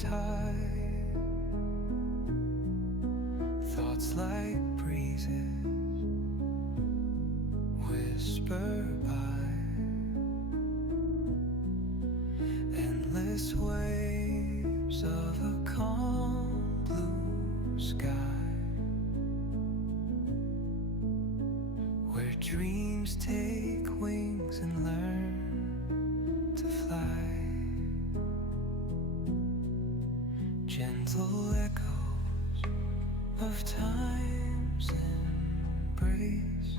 tide. Thoughts like breezes whisper by, endless waves of a calm blue sky, where dreams take wings and learn to fly. Gentle echoes of time's embrace,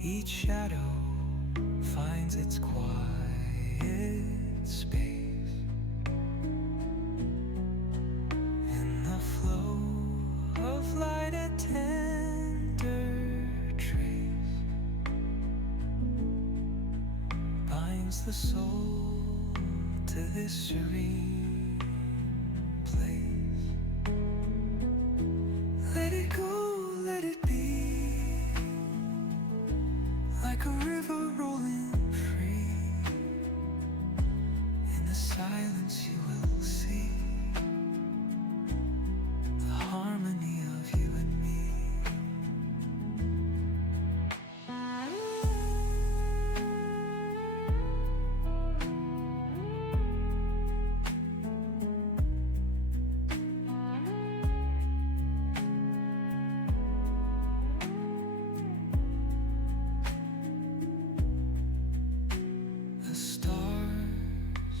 each shadow finds its quiet space. In the flow of light, a tender trace binds the soul to this serene place. Let it go, let it be, like a river rolling free. In the silence you will see the harmony of you and me. The stars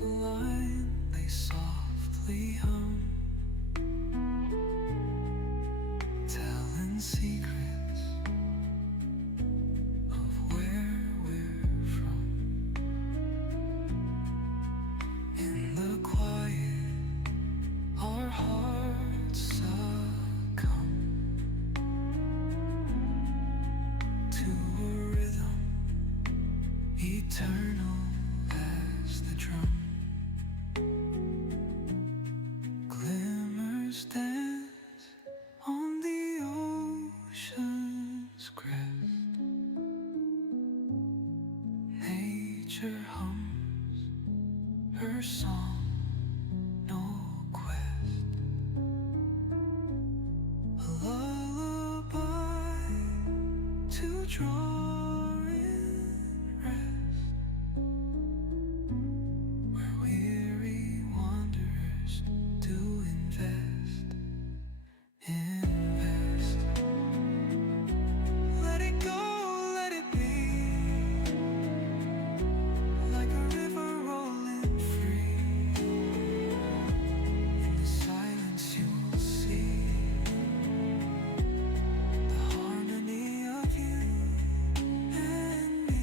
align, they softly hum, telling secrets of where we're from. In the quiet, our hearts succumb to a rhythm eternal as the drum. Glimmers dance on the ocean's crest. Nature hums her song, no quest. A lullaby to draw in rest, where weary wanderers do invest. Let it go, let it be, like a river rolling free. In the silence you will see the harmony of you and me.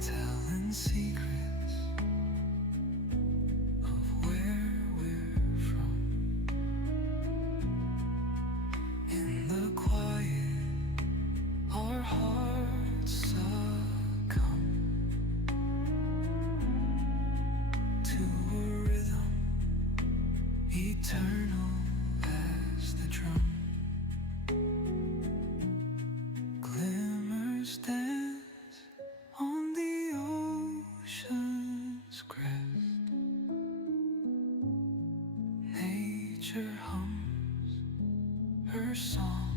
Telling secrets of where we're from. In the quiet, our hearts succumb to a rhythm eternal as the drum. Glimmers dance on the ocean's crest. Nature hums her song,